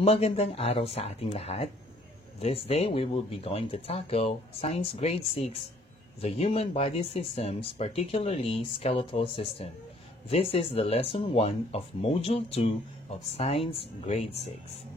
Magandang araw sa ating lahat. This day we will be going to tackle Science Grade 6, the human body systems, particularly skeletal system. This is the lesson 1 of Module 2 of Science Grade 6.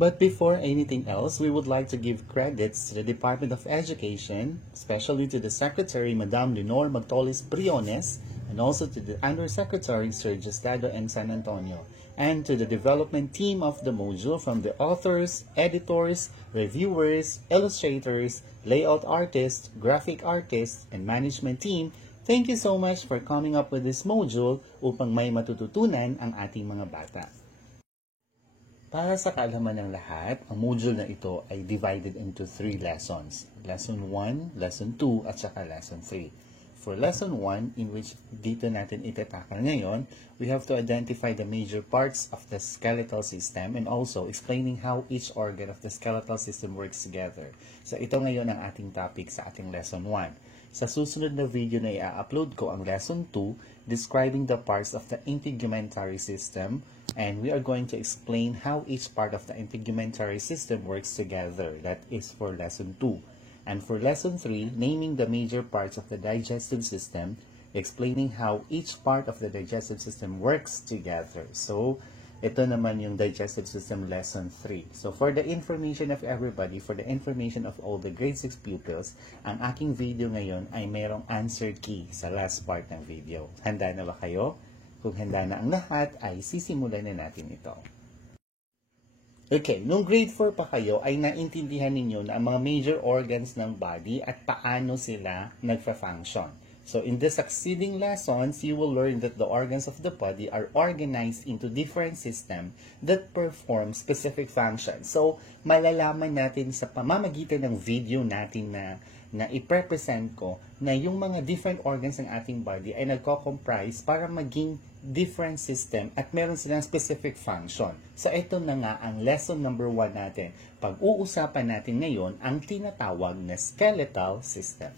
But before anything else, we would like to give credits to the Department of Education, especially to the Secretary, Madam Leonor Magtolis Briones, and also to the Undersecretary, Sir Justado M. San Antonio, and to the development team of the module from the authors, editors, reviewers, illustrators, layout artists, graphic artists, and management team. Thank you so much for coming up with this module upang may matututunan ang ating mga bata. Para sa kaalaman ng lahat, ang module na ito ay divided into 3 lessons. Lesson 1, Lesson 2, at saka Lesson 3. For Lesson 1, in which dito natin itatakal ngayon, we have to identify the major parts of the skeletal system and also explaining how each organ of the skeletal system works together. So ito ngayon ang ating topic sa ating Lesson 1. Sa susunod na video na i-upload ko ang Lesson 2, describing the parts of the integumentary system, and we are going to explain how each part of the integumentary system works together. That is for Lesson 2. And for Lesson 3, naming the major parts of the digestive system, explaining how each part of the digestive system works together. So, ito naman yung digestive system Lesson 3. So, for the information of everybody, for the information of all the grade 6 pupils, ang aking video ngayon ay mayroong answer key sa last part ng video. Handa na ba kayo? Kung handa na ang lahat, ay sisimulan na natin ito. Okay, nung grade 4 pa kayo, ay naintindihan ninyo na ang mga major organs ng body at paano sila nagfa-function. So, in the succeeding lessons, you will learn that the organs of the body are organized into different systems that perform specific functions. So, malalaman natin sa pamamagitan ng video natin na i-represent ko na yung mga different organs ng ating body ay nagko-comprise para maging different system at meron silang specific function. So, ito na nga ang lesson number 1 natin. Pag-uusapan natin ngayon ang tinatawag na skeletal system.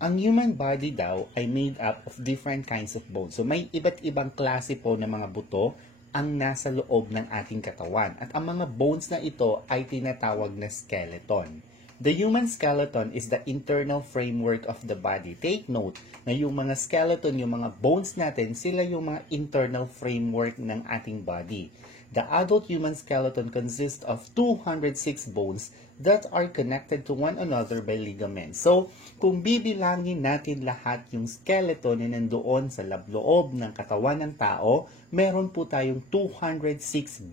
Ang human body daw ay made up of different kinds of bones. So, may iba't ibang klase po ng mga buto ang nasa loob ng ating katawan. At ang mga bones na ito ay tinatawag na skeleton. The human skeleton is the internal framework of the body. Take note na yung mga skeleton, yung mga bones natin, sila yung mga internal framework ng ating body. The adult human skeleton consists of 206 bones that are connected to one another by ligaments. So, kung bibilangin natin lahat yung skeleton na nandoon sa loob ng katawan ng tao, meron po tayong 206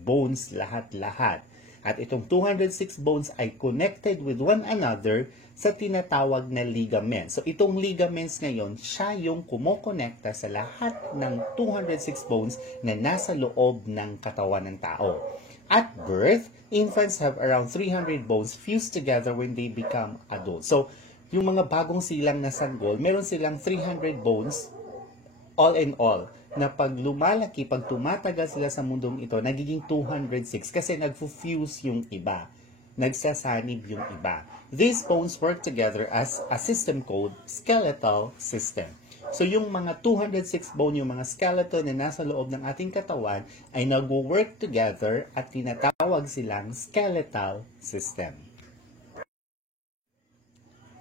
bones lahat-lahat. At itong 206 bones ay connected with one another sa tinatawag na ligaments. So, itong ligaments ngayon, siya yung kumokonekta sa lahat ng 206 bones na nasa loob ng katawan ng tao. At birth, infants have around 300 bones fused together when they become adults. So, yung mga bagong silang na sanggol, meron silang 300 bones all in all, na pag lumalaki, pag tumatagal sila sa mundong ito, nagiging 206 kasi nagfufuse yung iba. Nagsasanib yung iba. These bones work together as a system called skeletal system. So yung mga 206 bone, yung mga skeleton na nasa loob ng ating katawan ay nag-work together at tinatawag silang skeletal system.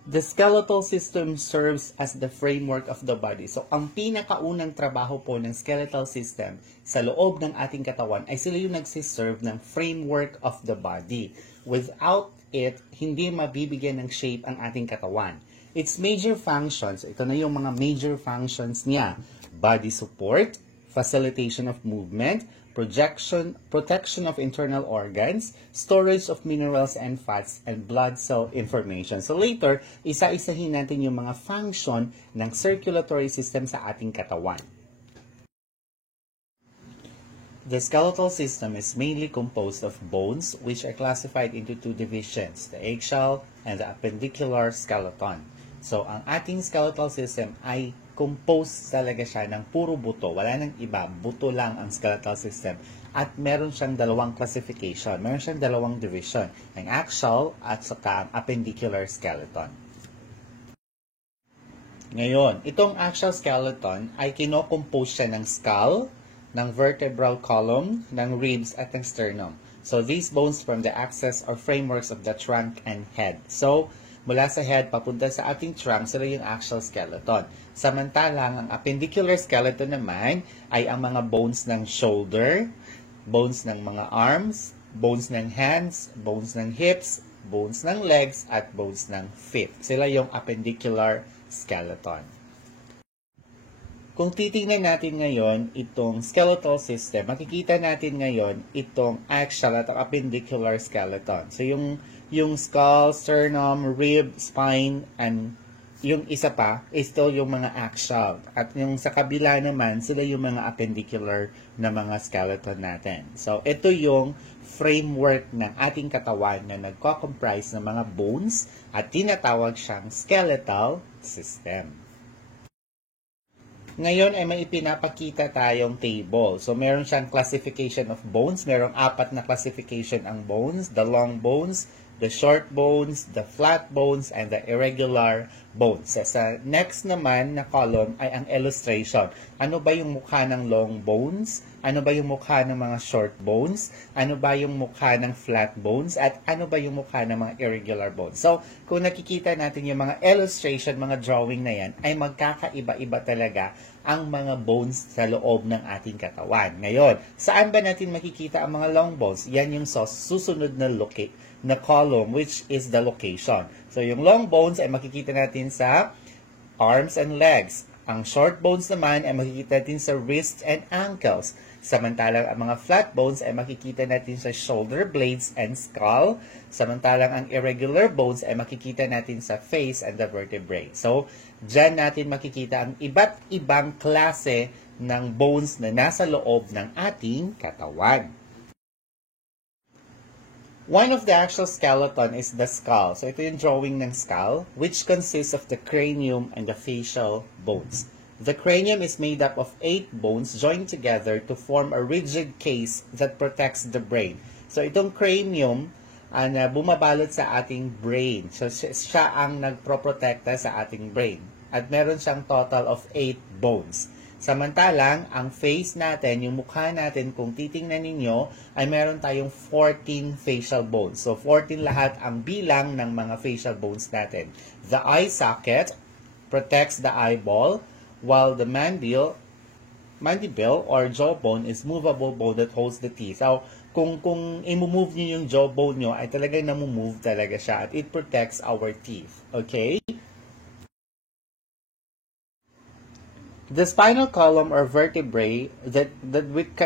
The skeletal system serves as the framework of the body. So, ang pinakaunang trabaho po ng skeletal system sa loob ng ating katawan ay sila yung nagsiserve ng framework of the body. Without it, hindi mabibigyan ng shape ang ating katawan. Its major functions, ito na yung mga major functions niya. Body support, facilitation of movement, protection of internal organs, storage of minerals and fats, and blood cell information. So later, isa-isahin natin yung mga function ng circulatory system sa ating katawan. The skeletal system is mainly composed of bones, which are classified into two divisions, the eggshell and the appendicular skeleton. So, ang ating skeletal system ay composed talaga siya ng puro buto. Wala nang iba, buto lang ang skeletal system. At meron siyang dalawang classification, meron siyang dalawang division, ang axial at saka ang appendicular skeleton. Ngayon, itong axial skeleton ay kinocompose siya ng skull, ng vertebral column, ng ribs at ng sternum. So, these bones form the axis or frameworks of the trunk and head. So, mula sa head papunta sa ating trunk, sila yung axial skeleton. Samantalang, ang appendicular skeleton naman ay ang mga bones ng shoulder, bones ng mga arms, bones ng hands, bones ng hips, bones ng legs, at bones ng feet. Sila yung appendicular skeleton. Kung titingnan natin ngayon itong skeletal system, makikita natin ngayon itong axial at appendicular skeleton. So yung skull, sternum, rib, spine, and yung isa pa is still yung mga axial. At yung sa kabila naman, sila yung mga appendicular na mga skeleton natin. So ito yung framework ng ating katawan na nagko-comprise ng mga bones at tinatawag siyang skeletal system. Ngayon ay may ipinapakita tayong table. So, meron siyang classification of bones. Merong 4 na classification ang bones. The long bones, the short bones, the flat bones, and the irregular bones. Sa next naman na column ay ang illustration. Ano ba yung mukha ng long bones? Ano ba yung mukha ng mga short bones? Ano ba yung mukha ng flat bones? At ano ba yung mukha ng mga irregular bones? So, kung nakikita natin yung mga illustration, mga drawing na yan, ay magkakaiba-iba talaga ang mga bones sa loob ng ating katawan. Ngayon, saan ba natin makikita ang mga long bones? Yan yung susunod na column, which is the location. So, yung long bones ay makikita natin sa arms and legs. Ang short bones naman ay makikita natin sa wrists and ankles. Samantalang ang mga flat bones ay makikita natin sa shoulder blades and skull. Samantalang ang irregular bones ay makikita natin sa face and the vertebrae. So, dyan natin makikita ang iba't ibang klase ng bones na nasa loob ng ating katawan. One of the actual skeleton is the skull. So, ito yung drawing ng skull, which consists of the cranium and the facial bones. The cranium is made up of 8 bones joined together to form a rigid case that protects the brain. So, itong cranium na bumabalot sa ating brain. So, siya ang nagproprotekta sa ating brain. At meron siyang total of 8 bones. Samantalang, ang face natin, yung mukha natin, kung titingnan ninyo, ay meron tayong 14 facial bones. So, 14 lahat ang bilang ng mga facial bones natin. The eye socket protects the eyeball, while the mandible or jawbone is movable bone that holds the teeth. So, kung i-move nyo yung jawbone nyo, ay talagang namumove talaga siya at it protects our teeth. Okay? The spinal column or vertebrae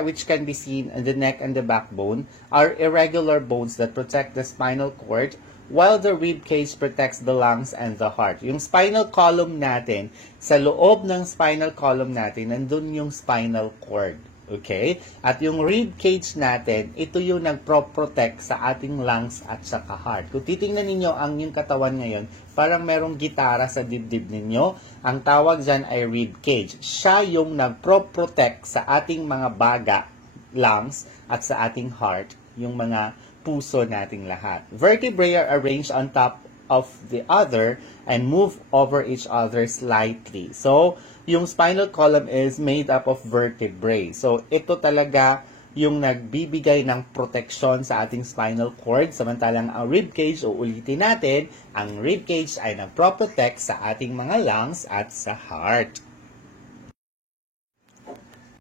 which can be seen in the neck and the backbone are irregular bones that protect the spinal cord, while the rib cage protects the lungs and the heart. Yung spinal column natin, sa loob ng spinal column natin, nandun yung spinal cord. Okay? At yung rib cage natin, ito yung nagpro-protect sa ating lungs at saka heart. Kung titingnan ninyo ang yung katawan ngayon, parang merong gitara sa dibdib ninyo. Ang tawag dyan ay rib cage. Siya yung nagpro-protect sa ating mga baga, lungs, at sa ating heart, yung mga puso nating lahat. Vertebrae are arranged on top of the other and move over each other slightly. So, yung spinal column is made up of vertebrae. So, ito talaga yung nagbibigay ng protection sa ating spinal cord. Samantalang ang rib cage, uulitin natin, ang rib cage ay nagpro-protect sa ating mga lungs at sa heart.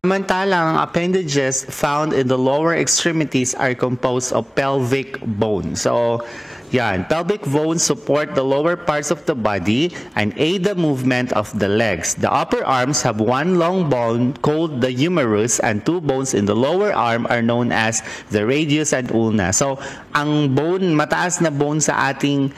Samantalang, appendages found in the lower extremities are composed of pelvic bone. So, Yan, pelvic bones support the lower parts of the body and aid the movement of the legs. The upper arms have one long bone called the humerus and two bones in the lower arm are known as the radius and ulna. So, ang bone, mataas na bone sa ating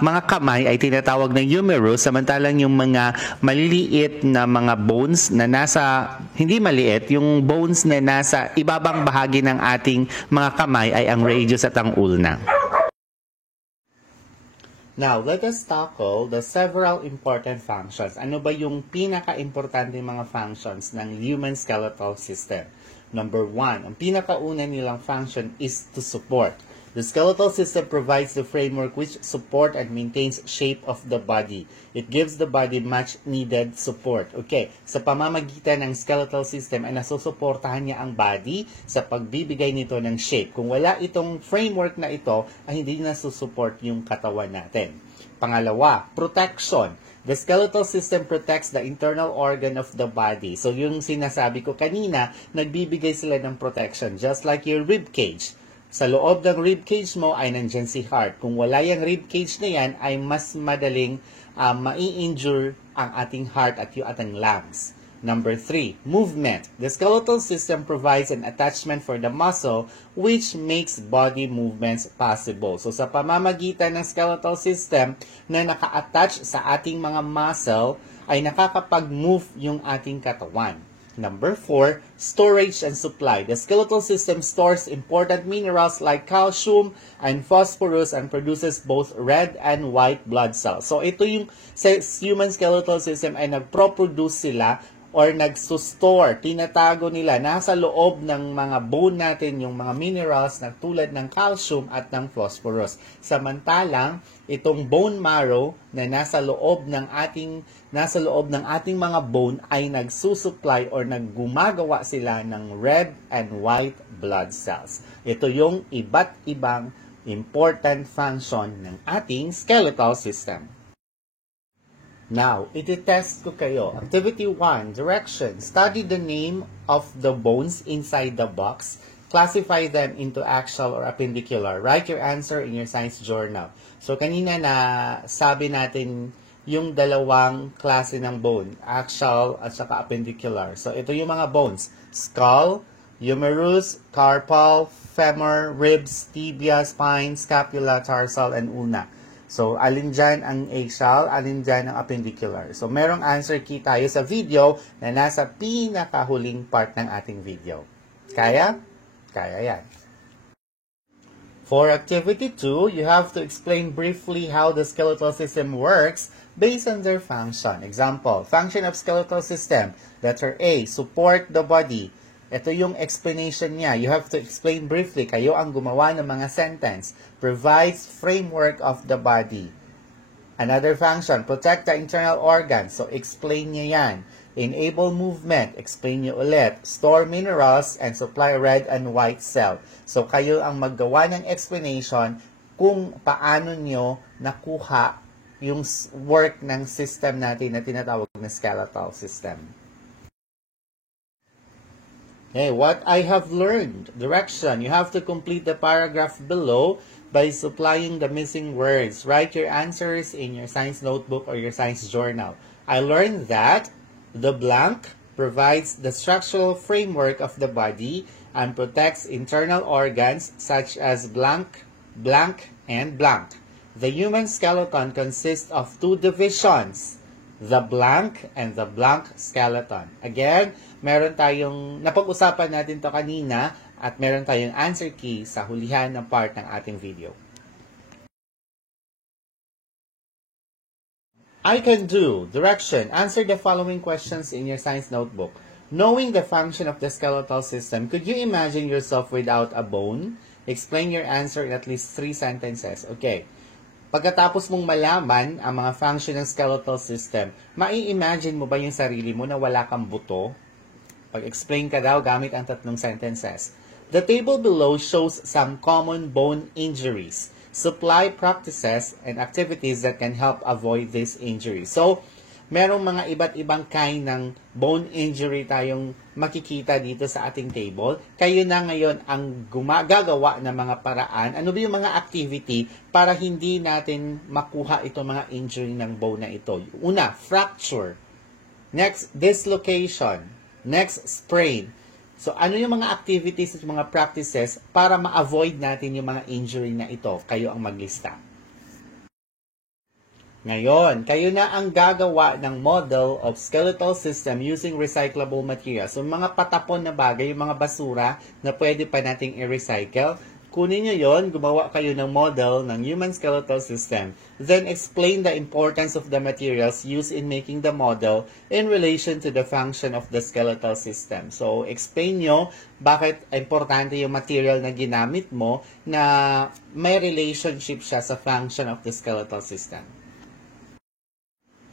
mga kamay ay tinatawag na humerus, samantalang yung mga maliliit na mga bones na nasa, hindi maliit, yung bones na nasa ibabang bahagi ng ating mga kamay ay ang radius at ang ulna. Now, let us tackle the several important functions. Ano ba yung pinaka-importante mga functions ng human skeletal system? Number 1, ang pinakauna nilang function is to support. The skeletal system provides the framework which support and maintains shape of the body. It gives the body much needed support. Okay, sa pamamagitan ng skeletal system ay nasusuportahan niya ang body sa pagbibigay nito ng shape. Kung wala itong framework na ito, ay hindi nasusupport yung katawan natin. Pangalawa, protection. The skeletal system protects the internal organ of the body. So yung sinasabi ko kanina, nagbibigay sila ng protection just like your rib cage. Sa loob ng rib cage mo ay nandyan si heart. Kung wala yung rib cage na yan, ay mas madaling mai-injure ang ating heart at yung ating lungs. Number 3, movement. The skeletal system provides an attachment for the muscle which makes body movements possible. So sa pamamagitan ng skeletal system na naka-attach sa ating mga muscle, ay nakakapag-move yung ating katawan. Number 4, storage and supply. The skeletal system stores important minerals like calcium and phosphorus and produces both red and white blood cells. So ito yung human skeletal system ay nagpro-produce sila or nagsustor, tinatago nila, nasa loob ng mga bone natin yung mga minerals na tulad ng calcium at ng phosphorus. Samantalang, itong bone marrow na nasa loob ng ating mga bone ay nagsusupply or naggumagawa sila ng red and white blood cells. Ito yung iba't ibang important function ng ating skeletal system. Now, iti-test ko kayo. Activity 1, direction. Study the name of the bones inside the box. Classify them into axial or appendicular. Write your answer in your science journal. So, kanina na sabi natin yung dalawang klase ng bone, axial at saka appendicular. So, ito yung mga bones. Skull, humerus, carpal, femur, ribs, tibia, spine, scapula, tarsal, and ulna. So, alin dyan ang axial, alin dyan ang appendicular. So, merong answer key tayo sa video na nasa pinakahuling part ng ating video. Kaya? Kaya yan. For activity 2, you have to explain briefly how the skeletal system works based on their function. Example, function of skeletal system. Letter A, support the body. Ito yung explanation niya. You have to explain briefly. Kayo ang gumawa ng mga sentence. Provides framework of the body. Another function, protect the internal organs. So, explain niya yan. Enable movement. Explain niyo ulit. Store minerals and supply red and white cell. So, kayo ang maggawa ng explanation kung paano niyo nakuha yung work ng system natin na tinatawag na skeletal system. Okay, what I have learned. Direction. You have to complete the paragraph below by supplying the missing words. Write your answers in your science notebook or your science journal. I learned that the blank provides the structural framework of the body and protects internal organs such as blank, blank, and blank. The human skeleton consists of two divisions, the blank and the blank skeleton. Again, meron tayong, napag-usapan natin to kanina at meron tayong answer key sa hulihan ng part ng ating video. I can do. Direction. Answer the following questions in your science notebook. Knowing the function of the skeletal system, could you imagine yourself without a bone? Explain your answer in at least 3 sentences. Okay. Pagkatapos mong malaman ang mga function ng skeletal system, mai-imagine mo ba yung sarili mo na wala kang buto? Pag-explain ka daw gamit ang 3 sentences. The table below shows some common bone injuries. Supply practices and activities that can help avoid these injuries. So, merong mga iba't ibang kind ng bone injury tayong makikita dito sa ating table. Kayo na ngayon ang gumagawa ng mga paraan. Ano ba yung mga activity para hindi natin makuha itong mga injury ng bone na ito? Una, fracture. Next, dislocation. Next, sprain. So, ano yung mga activities at mga practices para ma-avoid natin yung mga injury na ito? Kayo ang maglista. Ngayon, kayo na ang gagawa ng model of skeletal system using recyclable materials. So, mga patapon na bagay, yung mga basura na pwede pa nating i-recycle, kunin nyo yon, gumawa kayo ng model ng human skeletal system. Then, explain the importance of the materials used in making the model in relation to the function of the skeletal system. So, explain nyo bakit importante yung material na ginamit mo na may relationship siya sa function of the skeletal system.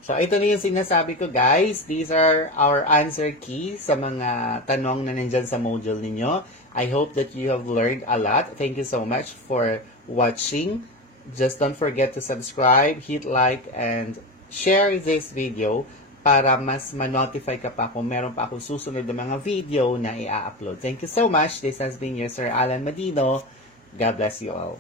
So, ito na yung sinasabi ko, guys. These are our answer keys sa mga tanong na nandyan sa module ninyo. I hope that you have learned a lot. Thank you so much for watching. Just don't forget to subscribe, hit like, and share this video para mas ma-notify ka pa kung meron pa akong susunod na mga video na i-upload. Thank you so much. This has been your Sir Alan Madino. God bless you all.